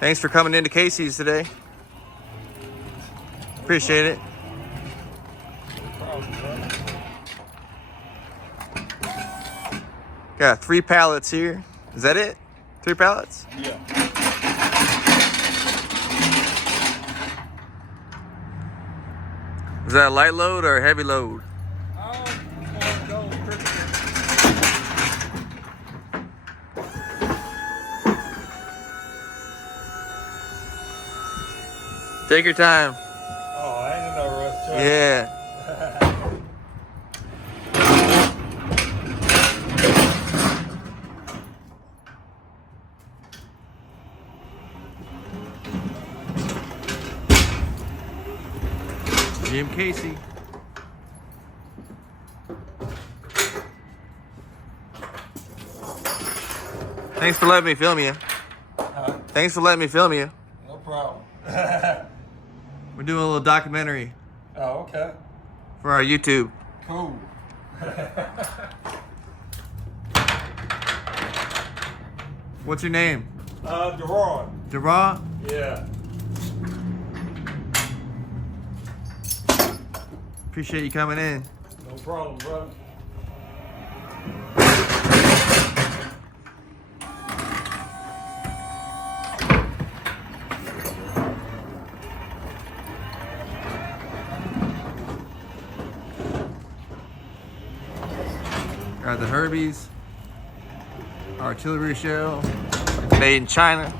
Thanks for coming into Casey's today. Appreciate it. Got 3 pallets here. Is that it? 3 pallets? Yeah. Is that a light load or a heavy load? Take your time. Oh, I ain't in no rush. Yeah. Jim Casey. Thanks for letting me film you. Thanks for letting me film you. No problem. We're doing a little documentary Oh, okay. for our YouTube. Cool. What's your name? Deron. Dara? Yeah. Appreciate you coming in. No problem, brother. Got the Herbies, artillery shell, made in China,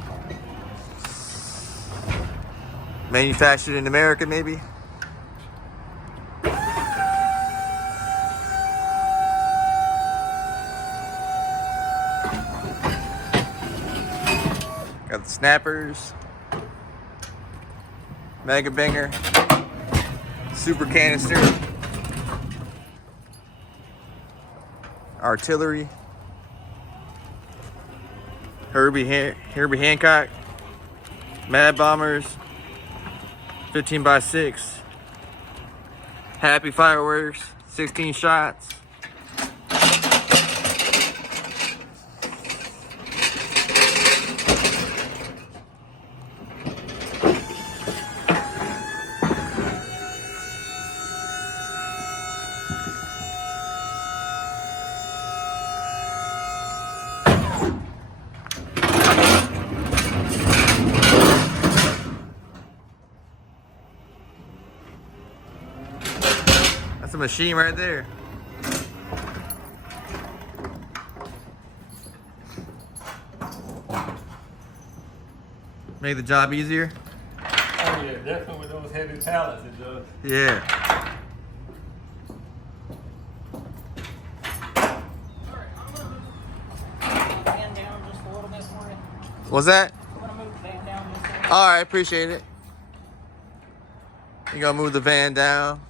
manufactured in America maybe. Got the snappers, mega banger, super canister, artillery, Herbie Hancock, Mad Bombers, 15x6, Happy Fireworks, 16 shots. That's a machine right there. Make the job easier? Oh, yeah, definitely with those heavy pallets, it does. Yeah. Van down just a little bit for you. What's that? I'm gonna move the van down just a little. All right, appreciate it. You gonna move the van down?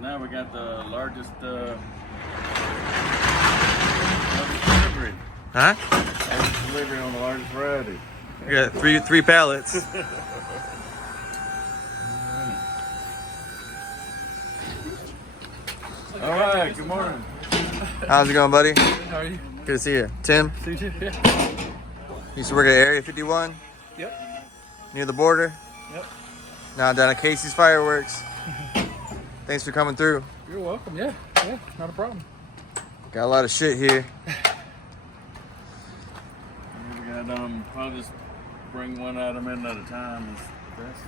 Now we got the largest delivery. Huh? Largest delivery on the largest variety. We got three pallets. All right, good morning. How's it going, buddy? How are you? Good to see you. Tim, See you? Yeah. used to work at Area 51, Yep. near the border. Yep. Now down at Casey's Fireworks. Thanks for coming through. You're welcome. Yeah. Yeah. Not a problem. Got a lot of shit here. We got I'll just bring one item in at a time is the best.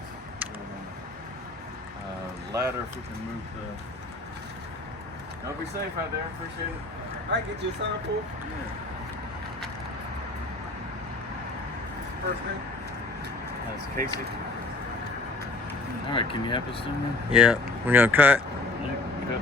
Ladder if we can move the. Y'all be safe out there. Appreciate it. I get you a sample. Yeah. First name? That's Casey. All right. Can you help us, someone? Yeah, we're gonna cut. Yeah. Good.